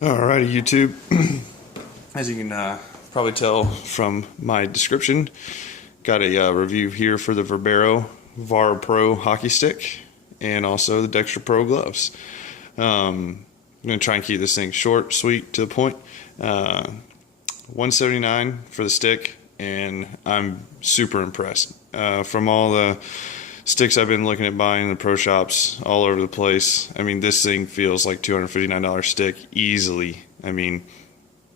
Alrighty, YouTube. As you can probably tell from my description, got a review here for the Verbero hockey stick and also the Dexter Pro gloves. I'm going to try and keep this thing short, sweet, to the point. $179 for the stick, and I'm super impressed. From all the sticks I've been looking at buying in the pro shops all over the place, I mean, this thing feels like $259 stick easily. I mean,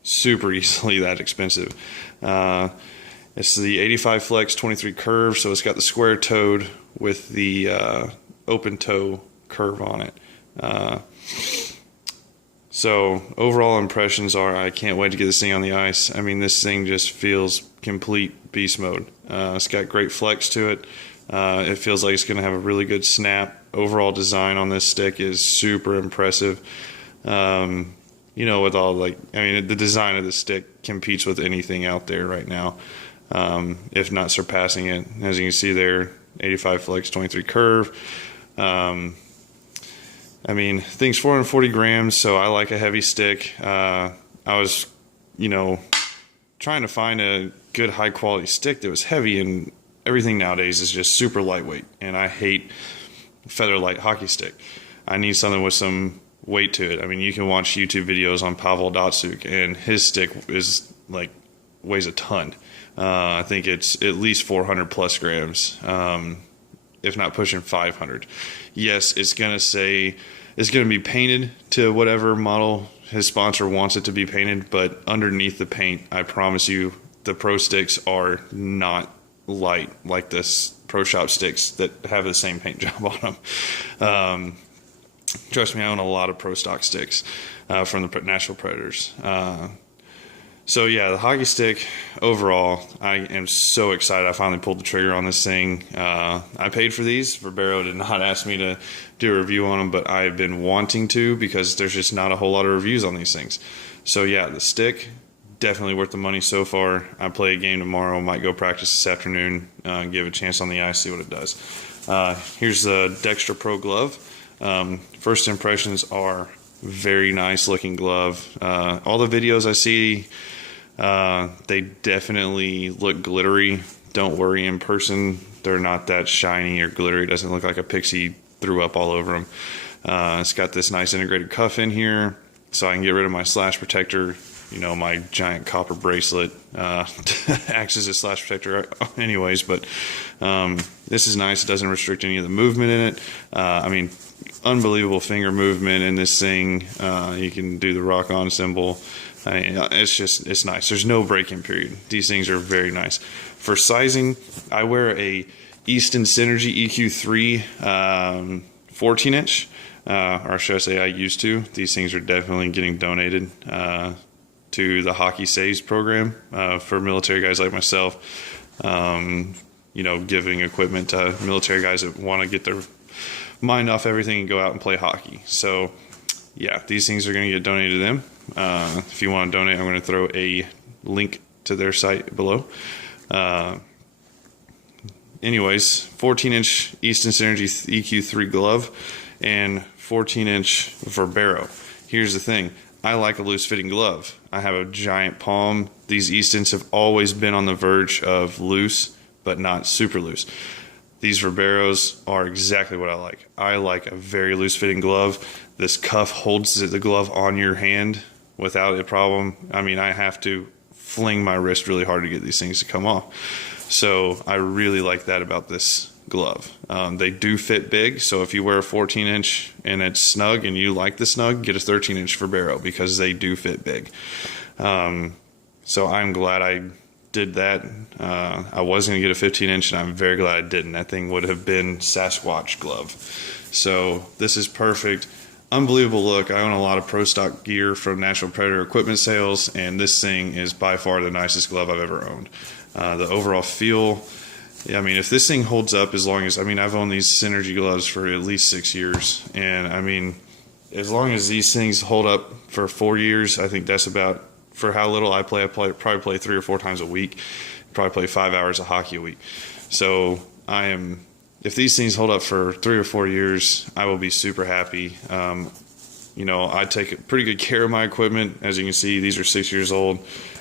super easily that expensive. It's the 85 flex 23 curve, so it's got the square toed with the open toe curve on it. So overall impressions are, I can't wait to get this thing on the ice. I mean, this thing just feels complete beast mode. It's got great flex to it. It feels like it's going to have a really good snap. Overall design on this stick is super impressive. You know, with all the design of the stick competes with anything out there right now, if not surpassing it. As you can see there, 85 flex 23 curve. I mean, thing's 440 grams, so I like a heavy stick. I was, trying to find a good high quality stick that was heavy, and everything nowadays is just super lightweight, and I hate feather light hockey stick. I need something with some weight to it. I mean, you can watch YouTube videos on Pavel Datsyuk, and his stick is weighs a ton. I think it's at least 400 plus grams, if not pushing 500. Yes, it's going to be painted to whatever model his sponsor wants it to be painted, but underneath the paint, I promise you, the pro sticks are not light like this pro shop sticks that have the same paint job on them. Trust me, I own a lot of pro stock sticks from the Nashville Predators. So yeah, the hockey stick overall, I am so excited. I finally pulled the trigger on this thing. I paid for these. Verbero did not ask me to do a review on them, but I've been wanting to because there's just not a whole lot of reviews on these things. So yeah, the stick, definitely worth the money so far. I play a game tomorrow, might go practice this afternoon, give it a chance on the ice, see what it does. Here's the Dexter Pro glove. First impressions are very nice looking glove. All the videos I see, they definitely look glittery. Don't worry, in person they're not that shiny or glittery. It doesn't look like a pixie threw up all over them. It's got this nice integrated cuff in here, so I can get rid of my slash protector. My giant copper bracelet acts as a slash protector anyways, but this is nice. It doesn't restrict any of the movement in it. I mean, unbelievable finger movement in this thing. You can do the rock on symbol. It's nice. There's no break-in period. These things are very nice. For sizing, I wear a Easton Synergy EQ3 14 inch, or should I say I used to. These things are definitely getting donated to the Hockey Saves program for military guys like myself. Giving equipment to military guys that want to get their mind off everything and go out and play hockey. So yeah, these things are going to get donated to them. If you want to donate, I'm going to throw a link to their site below. Anyways, 14 inch Easton Synergy EQ3 glove and 14 inch Verbero. Here's the thing. I like a loose fitting glove. I have a giant palm. These Eastons have always been on the verge of loose, but not super loose. These Verberos are exactly what I like. I like a very loose fitting glove. This cuff holds the glove on your hand without a problem. I mean, I have to fling my wrist really hard to get these things to come off. So I really like that about this glove. They do fit big, so if you wear a 14 inch and it's snug and you like the snug, get a 13 inch Verbero because they do fit big. So I'm glad I did that. I was going to get a 15 inch and I'm very glad I didn't. That thing would have been Sasquatch glove. So this is perfect. Unbelievable look. I own a lot of pro stock gear from National Predator equipment sales, and this thing is by far the nicest glove I've ever owned. The overall feel, I mean, if this thing holds up as long as, I've owned these Synergy gloves for at least 6 years, and I mean, as long as these things hold up for 4 years, I think that's about, for how little I probably play 3 or 4 times a week, probably play 5 hours of hockey a week. So if these things hold up for 3 or 4 years, I will be super happy. you know, I take pretty good care of my equipment. As you can see, these are 6 years old,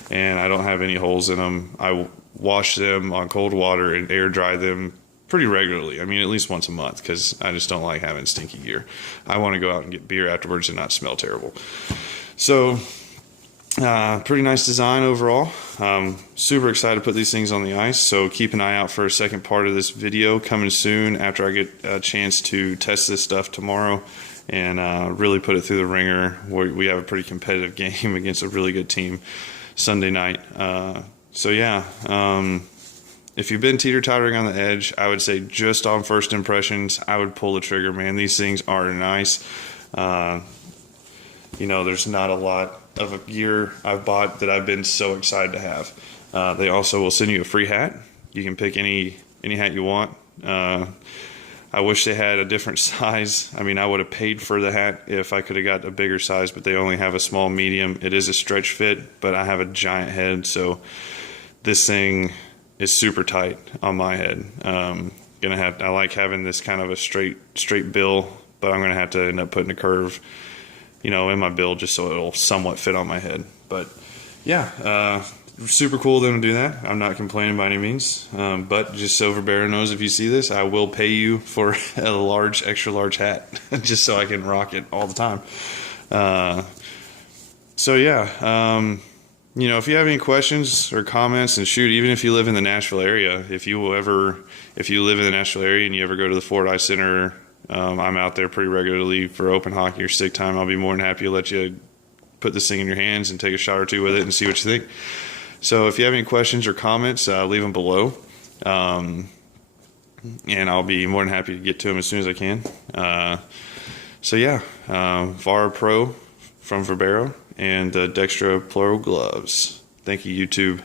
and I don't have any holes in them. I wash them on cold water and air dry them pretty regularly. I mean, at least once a month, because I just don't like having stinky gear. I want to go out and get beer afterwards and not smell terrible. So, pretty nice design overall. Super excited to put these things on the ice, so keep an eye out for a second part of this video coming soon after I get a chance to test this stuff tomorrow and really put it through the ringer. We have a pretty competitive game against a really good team Sunday night. So yeah, if you've been teeter-tottering on the edge, I would say just on first impressions, I would pull the trigger, man. These things are nice. You know, there's not a lot of a gear I've bought that I've been so excited to have. They also will send you a free hat. You can pick any hat you want. I wish they had a different size. I mean, I would have paid for the hat if I could have got a bigger size, but they only have a small medium. It is a stretch fit, but I have a giant head, so this thing is super tight on my head. I like having this kind of a straight bill, but I'm gonna have to end up putting a curve, you know, in my bill just so it'll somewhat fit on my head. But yeah, super cool of them to do that. I'm not complaining by any means, but just so Verbero knows, if you see this, I will pay you for a extra large hat just so I can rock it all the time. So yeah, you know, if you have any questions or comments, and shoot, even if you live in the Nashville area, if you live in the Nashville area and you ever go to the Ford Ice Center, I'm out there pretty regularly for open hockey or stick time. I'll be more than happy to let you put this thing in your hands and take a shot or two with it and see what you think. So if you have any questions or comments, leave them below, and I'll be more than happy to get to them as soon as I can. So yeah, VAR Pro from Verbero and the Dextra Plural gloves. Thank you, YouTube.